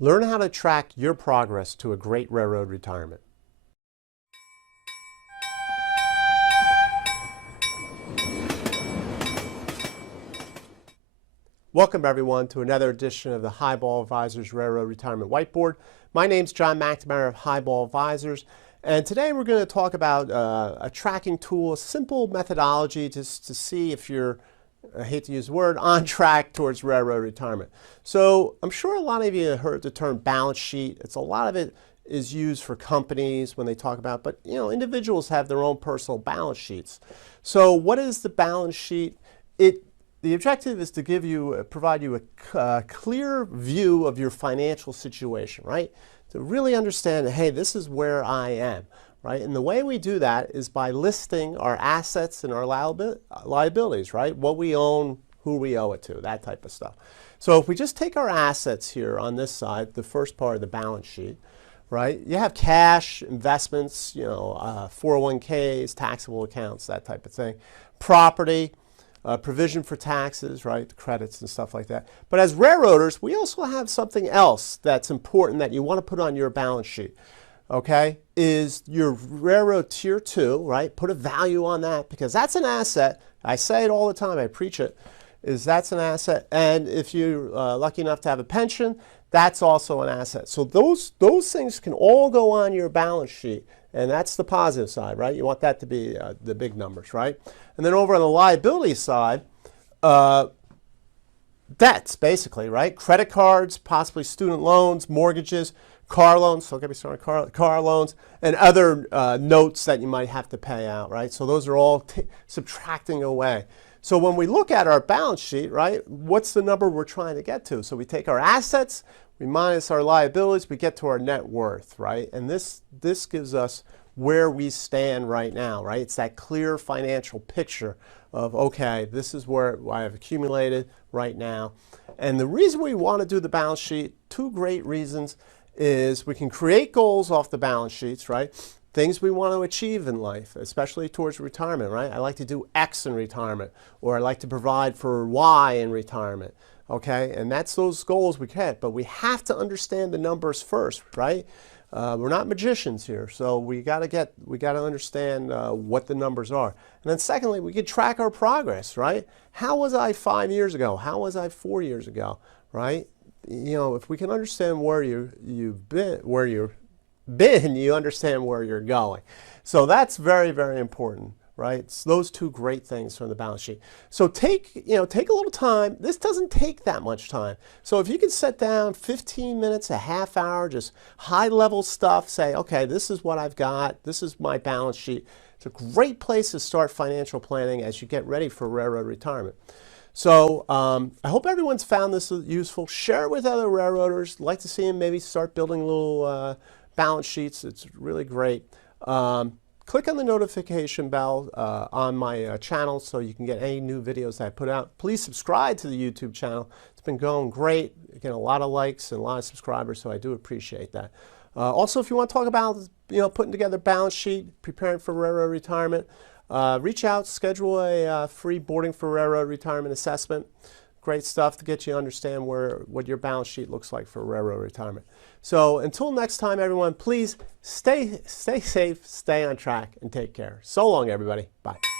Learn how to track your progress to a great railroad retirement. Welcome everyone to another edition of the Highball Advisors Railroad Retirement Whiteboard. My name's John McNamara of Highball Advisors, and today we're going to talk about a tracking tool, a simple methodology just to see if you're, I hate to use the word, on track towards railroad retirement. So I'm sure a lot of you have heard the term balance sheet. A lot of it is used for companies when they talk about, but individuals have their own personal balance sheets. So what is the balance sheet? The objective is to provide you a clear view of your financial situation, right? To really understand, hey, this is where I am, right? And the way we do that is by listing our assets and our liabilities, right? What we own, who we owe it to, that type of stuff. So if we just take our assets here on this side, the first part of the balance sheet, right? You have cash, investments, 401ks, taxable accounts, that type of thing. Property, provision for taxes, right? Credits and stuff like that. But as railroaders, we also have something else that's important that you want to put on your balance sheet, okay? Is your railroad tier 2, right? Put a value on that because that's an asset. I say it all the time, I preach it, is that's an asset. And if you're lucky enough to have a pension, that's also an asset. So those things can all go on your balance sheet. And that's the positive side, right? You want that to be the big numbers, right? And then over on the liability side, debts, basically, right? Credit cards, possibly student loans, mortgages, car loans, so get me started, car loans, and other notes that you might have to pay out, right? So those are all subtracting away. So when we look at our balance sheet, right, what's the number we're trying to get to? So we take our assets, we minus our liabilities, we get to our net worth, right? And this gives us where we stand right now, right? It's that clear financial picture of, okay, this is where I have accumulated right now. And the reason we want to do the balance sheet, two great reasons, is we can create goals off the balance sheets, right? Things we want to achieve in life, especially towards retirement, right? I like to do X in retirement, or I like to provide for Y in retirement, okay? And that's those goals we get, but we have to understand the numbers first, right? We're not magicians here, so we got to understand what the numbers are. And then secondly, we can track our progress, right? How was I 5 years ago? How was I 4 years ago, right? If we can understand where you've been, you understand where you're going. So that's very, very important, right? It's those two great things from the balance sheet. So take a little time. This doesn't take that much time. So if you can sit down 15 minutes, a half hour, just high level stuff, say, okay, this is what I've got. This is my balance sheet. It's a great place to start financial planning as you get ready for railroad retirement. So I hope everyone's found this useful. Share it with other railroaders. Like to see them maybe start building little balance sheets. It's really great. Click on the notification bell on my channel so you can get any new videos that I put out. Please subscribe to the YouTube channel. It's been going great. Again, a lot of likes and a lot of subscribers, so I do appreciate that. Also, if you want to talk about putting together a balance sheet, preparing for railroad retirement, reach out, schedule a free boarding for railroad retirement assessment. Great stuff to get you to understand what your balance sheet looks like for railroad retirement. So until next time, everyone, please stay safe, stay on track, and take care. So long, everybody. Bye.